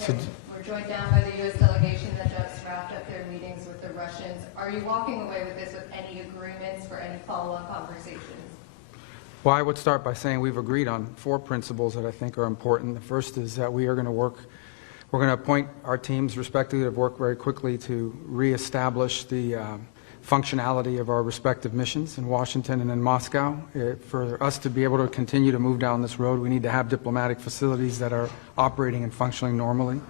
Okay. We're joined down by the U.S. delegation that just wrapped up their meetings with the Russians. Are you walking away with this with any agreements for any follow-up conversations? Well, I would start by saying we've agreed on 4 principles that I think are important. The first is that we're going to appoint our teams respectively that have worked very quickly to reestablish the functionality of our respective missions in Washington and in Moscow. For us to be able to continue to move down this road, we need to have diplomatic facilities that are operating and functioning normally.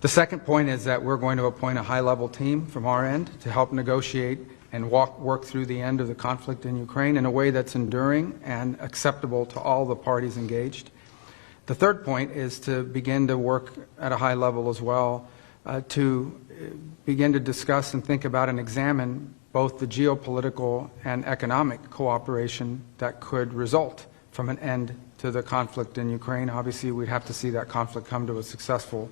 The second point is that we're going to appoint a high-level team from our end to help negotiate and work through the end of the conflict in Ukraine in a way that's enduring and acceptable to all the parties engaged. The third point is to begin to work at a high level as well to begin to discuss and think about and examine both the geopolitical and economic cooperation that could result from an end to the conflict in Ukraine. Obviously, we'd have to see that conflict come to a successful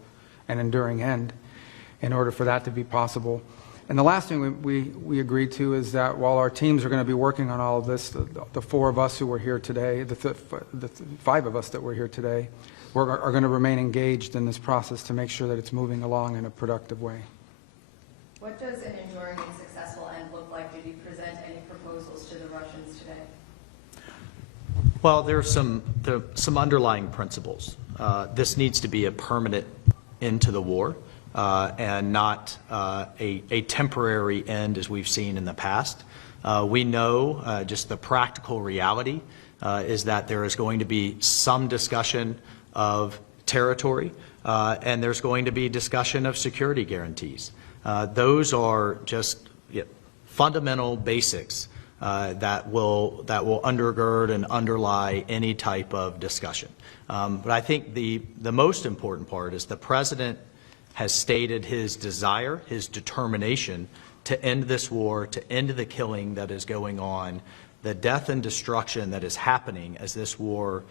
and enduring end in order for that to be possible. And the last thing we agreed to is that while our teams are going to be working on all of this, the 4 of us who were here today, the 5 of us that were here today, are going to remain engaged in this process to make sure that it's moving along in a productive way. What does an enduring and successful end look like? Did you present any proposals to the Russians today? Well, there are some underlying principles. This needs to be a permanent end to the war and not a temporary end as we've seen in the past. We know just the practical reality is that there is going to be some discussion of territory and there's going to be discussion of security guarantees. Those are just fundamental basics that will undergird and underlie any type of discussion. But I think the most important part is the President has stated his desire, his determination to end this war, to end the killing that is going on, the death and destruction that is happening as this war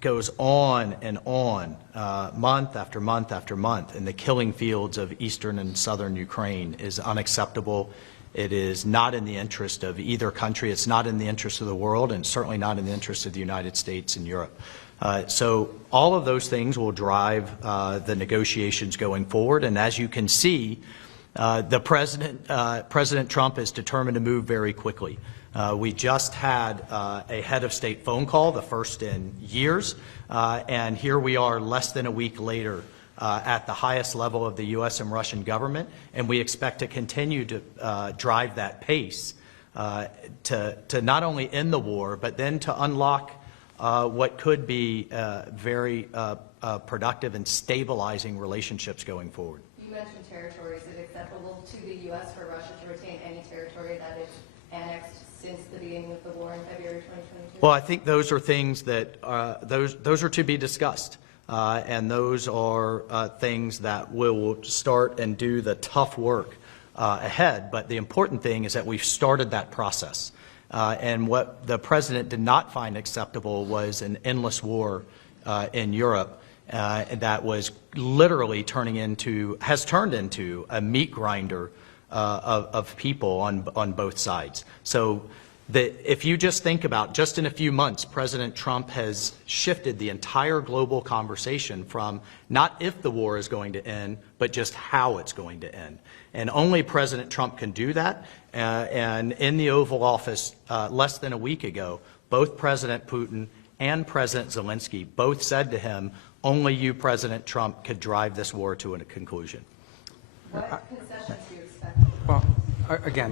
goes on and on, month after month after month, in the killing fields of eastern and southern Ukraine is unacceptable. It is not in the interest of either country. It's not in the interest of the world, and certainly not in the interest of the United States and Europe. So all of those things will drive the negotiations going forward. And as you can see, President Trump is determined to move very quickly. We just had a head of state phone call, the first in years, and here we are less than a week later at the highest level of the U.S. and Russian government, and we expect to continue to drive that pace to not only end the war, but then to unlock what could be very productive and stabilizing relationships going forward. You mentioned territory. Is it acceptable to the U.S. for Russia to retain any territory that is annexed since the beginning of the war in February 2022? Well, I think those are things that those are to be discussed, and those are things that will start and do the tough work ahead. But the important thing is that we've started that process. And what the President did not find acceptable was an endless war in Europe that was literally has turned into a meat grinder of people on both sides. So if you just think about, just in a few months, President Trump has shifted the entire global conversation from not if the war is going to end, but just how it's going to end. And only President Trump can do that. And in the Oval Office less than a week ago, both President Putin and President Zelensky both said to him, only you, President Trump, could drive this war to a conclusion. What concessions do you expect? Well, again,